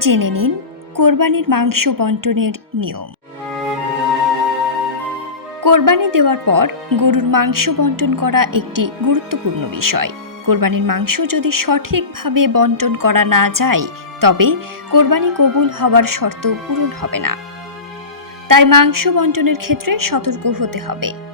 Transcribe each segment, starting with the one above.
জেনে নিন কোরবানির মাংস বন্টনের নিয়ম। কোরবানি দেওয়ার পর গরুর মাংস বন্টন করা একটি গুরুত্বপূর্ণ বিষয়। কোরবানির মাংস যদি সঠিকভাবে বন্টন করা না যায়, তবে কোরবানি কবুল হওয়ার শর্ত পূরণ হবে না। তাই মাংস বন্টনের ক্ষেত্রে সতর্ক হতে হবে।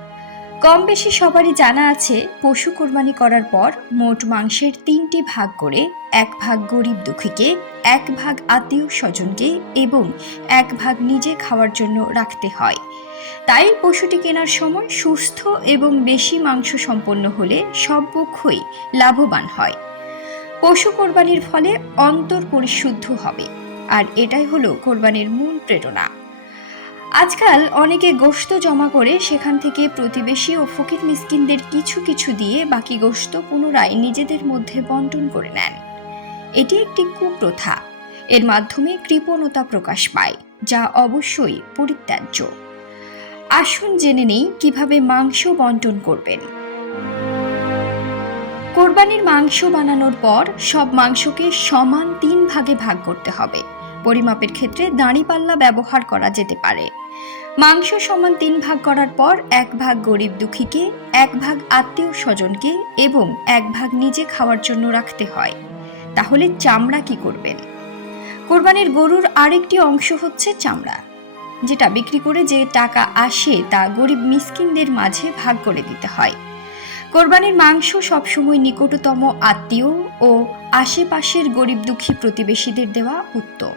কম বেশি সবারই জানা আছে, পশু কোরবানি করার পর মোট মাংসের তিনটি ভাগ করে এক ভাগ গরিব দুঃখীকে, এক ভাগ আত্মীয় স্বজনকে এবং এক ভাগ নিজে খাওয়ার জন্য রাখতে হয়। তাই পশুটি কেনার সময় সুস্থ এবং বেশি মাংস সম্পন্ন হলে সব পক্ষই লাভবান হয়। পশু কোরবানির ফলে অন্তর পরিশুদ্ধ হবে। আর এটাই হলো কোরবানির মূল প্রেরণা। আজকাল অনেকে গোশত জমা করে সেখান থেকে প্রতিবেশী ও ফকির মিসকিনদের কিছু কিছু দিয়ে বাকি গোশত পুনরায় নিজেদের মধ্যে বন্টন করে নেন। এটি একটি কুপ্রথা। এর মাধ্যমে কৃপণতা প্রকাশ পায়, যা অবশ্যই পরিত্যাজ্য। আসুন জেনে নেই কীভাবে মাংস বন্টন করবেন। কোরবানির মাংস বানানোর পর সব মাংসকে সমান তিন ভাগে ভাগ করতে হবে। পরিমাপের ক্ষেত্রে দাঁড়িপাল্লা ব্যবহার করা যেতে পারে। মাংস সমান তিন ভাগ করার পর এক ভাগ গরিব দুঃখীকে, এক ভাগ আত্মীয় স্বজনকে এবং এক ভাগ নিজে খাওয়ার জন্য রাখতে হয়। তাহলে চামড়া কি করবেন? কোরবানির গরুর আরেকটি অংশ হচ্ছে চামড়া, যেটা বিক্রি করে যে টাকা আসে তা গরিব মিসকিনদের মাঝে ভাগ করে দিতে হয়। কোরবানির মাংস সবসময় নিকটতম আত্মীয় ও আশেপাশের গরিব দুঃখী প্রতিবেশীদের দেওয়া উত্তম।